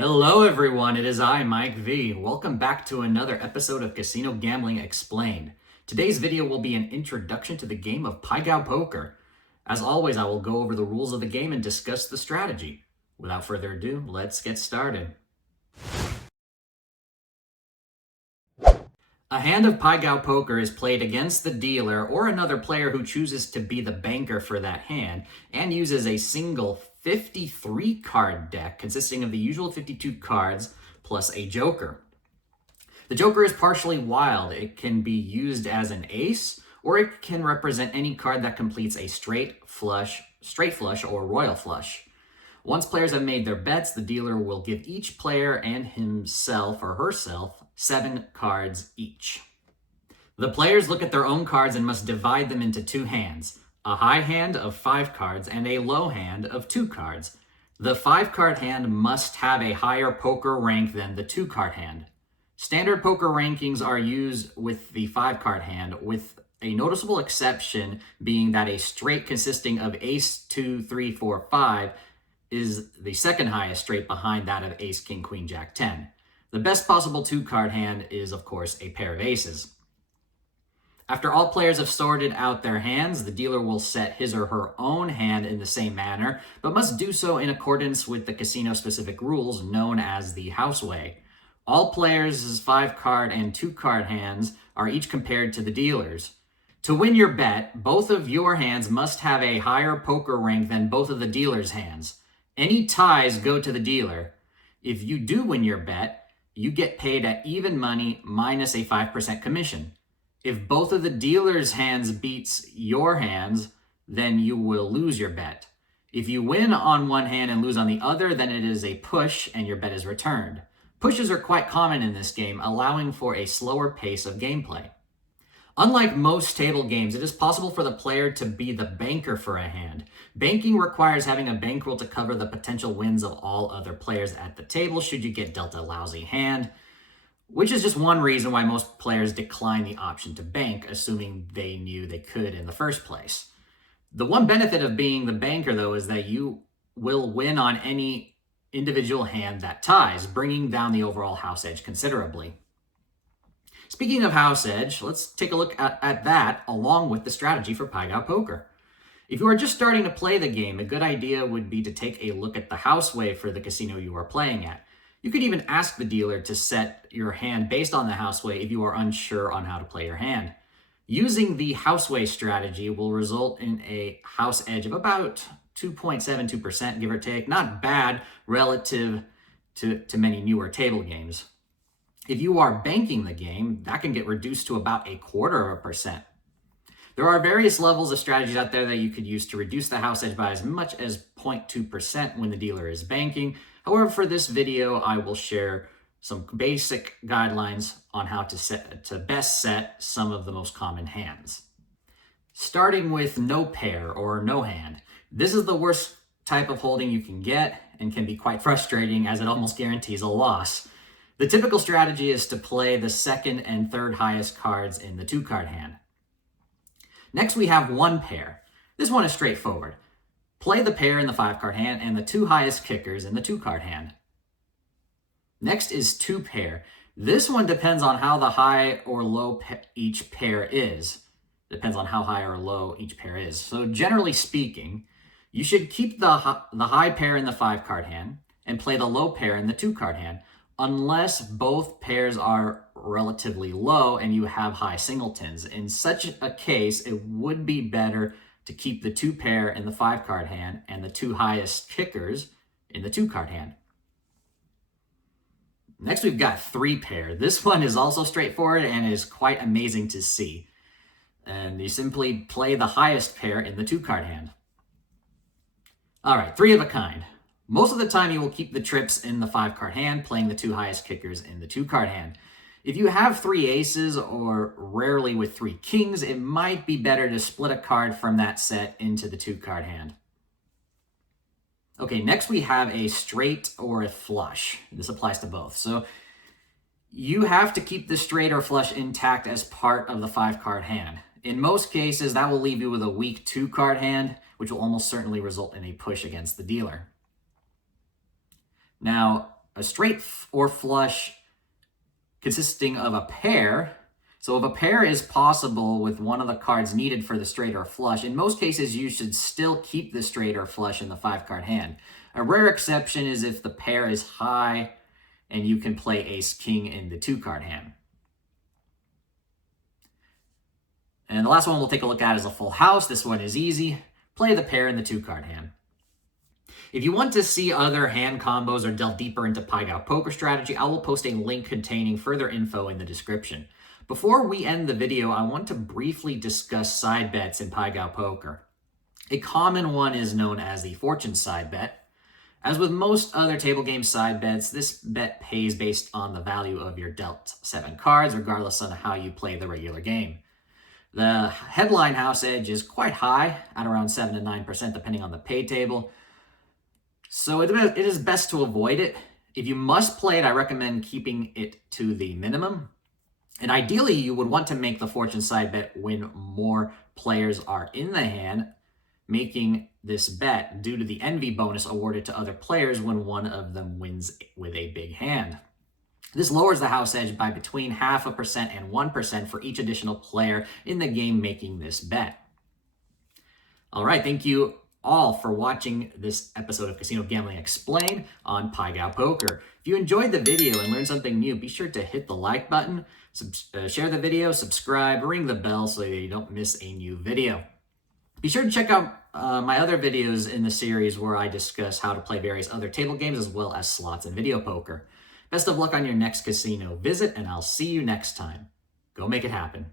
Hello everyone, it is I, Mike V. Welcome back to another episode of Casino Gambling Explained. Today's video will be an introduction to the game of Pai Gow Poker. As always, I will go over the rules of the game and discuss the strategy. Without further ado, let's get started. A hand of Pai Gow Poker is played against the dealer or another player who chooses to be the banker for that hand and uses a single 53 card deck consisting of the usual 52 cards plus a joker. The joker is partially wild. It can be used as an ace, or it can represent any card that completes a straight flush, or royal flush. Once players have made their bets, the dealer will give each player and himself or herself 7 cards each. The players look at their own cards and must divide them into 2 hands, a high hand of 5 cards and a low hand of 2 cards. The 5-card hand must have a higher poker rank than the 2-card hand. Standard poker rankings are used with the 5-card hand, with a noticeable exception being that a straight consisting of ace, 2, 3, 4, 5 is the second highest straight behind that of ace, king, queen, jack, 10. The best possible 2-card hand is, of course, a pair of aces. After all players have sorted out their hands, the dealer will set his or her own hand in the same manner, but must do so in accordance with the casino-specific rules known as the house way. All players' 5-card and 2-card hands are each compared to the dealer's. To win your bet, both of your hands must have a higher poker rank than both of the dealer's hands. Any ties go to the dealer. If you do win your bet, you get paid at even money minus a 5% commission. If both of the dealer's hands beats your hands, then you will lose your bet. If you win on one hand and lose on the other, then it is a push and your bet is returned. Pushes are quite common in this game, allowing for a slower pace of gameplay. Unlike most table games, it is possible for the player to be the banker for a hand. Banking requires having a bankroll to cover the potential wins of all other players at the table should you get dealt a lousy hand, which is just one reason why most players decline the option to bank, assuming they knew they could in the first place. The one benefit of being the banker, though, is that you will win on any individual hand that ties, bringing down the overall house edge considerably. Speaking of house edge, let's take a look at that along with the strategy for Pai Gow Poker. If you are just starting to play the game, a good idea would be to take a look at the house way for the casino you are playing at. You could even ask the dealer to set your hand based on the house way if you are unsure on how to play your hand. Using the house way strategy will result in a house edge of about 2.72%, give or take. Not bad relative to many newer table games. If you are banking the game, that can get reduced to about 0.25%. There are various levels of strategies out there that you could use to reduce the house edge by as much as 0.2% when the dealer is banking. However, for this video, I will share some basic guidelines on how to best set some of the most common hands. Starting with no pair or no hand. This is the worst type of holding you can get and can be quite frustrating as it almost guarantees a loss. The typical strategy is to play the second and third highest cards in the 2-card hand. Next, we have one pair. This one is straightforward. Play the pair in the 5-card hand and the 2 highest kickers in the 2-card hand. Next is 2 pair. This one depends on how the high or low each pair is. Depends on how high or low each pair is. So generally speaking, you should keep the high pair in the 5-card hand and play the low pair in the 2-card hand, unless both pairs are relatively low and you have high singletons. In such a case, it would be better to keep the 2 pair in the 5-card hand and the 2 highest kickers in the 2-card hand. Next, we've got 3 pair. This one is also straightforward and is quite amazing to see. And you simply play the highest pair in the 2-card hand. All right, 3 of a kind. Most of the time, you will keep the trips in the 5-card hand, playing the 2 highest kickers in the 2-card hand. If you have 3 aces, or rarely with 3 kings, it might be better to split a card from that set into the 2-card hand. Okay, next we have a straight or a flush. This applies to both. So you have to keep the straight or flush intact as part of the 5-card hand. In most cases, that will leave you with a weak 2-card hand, which will almost certainly result in a push against the dealer. Now, a straight or flush consisting of a pair. So if a pair is possible with one of the cards needed for the straight or flush, in most cases you should still keep the straight or flush in the 5-card hand. A rare exception is if the pair is high and you can play ace-king in the 2-card hand. And the last one we'll take a look at is a full house. This one is easy. Play the pair in the 2-card hand. If you want to see other hand combos or delve deeper into Pai Gow Poker strategy, I will post a link containing further info in the description. Before we end the video, I want to briefly discuss side bets in Pai Gow Poker. A common one is known as the fortune side bet. As with most other table game side bets, this bet pays based on the value of your dealt 7 cards, regardless of how you play the regular game. The headline house edge is quite high, at around 7 to 9%, depending on the pay table. So it is best to avoid it. If you must play it, I recommend keeping it to the minimum. And ideally, you would want to make the fortune side bet when more players are in the hand, making this bet due to the envy bonus awarded to other players when one of them wins with a big hand. This lowers the house edge by between 0.5% and 1% for each additional player in the game making this bet. All right, thank you all for watching this episode of Casino Gambling Explained on Pai Gow Poker. If you enjoyed the video and learned something new, be sure to hit the like button, share the video, subscribe, ring the bell so that you don't miss a new video. Be sure to check out my other videos in the series where I discuss how to play various other table games as well as slots and video poker. Best of luck on your next casino visit, and I'll see you next time. Go make it happen.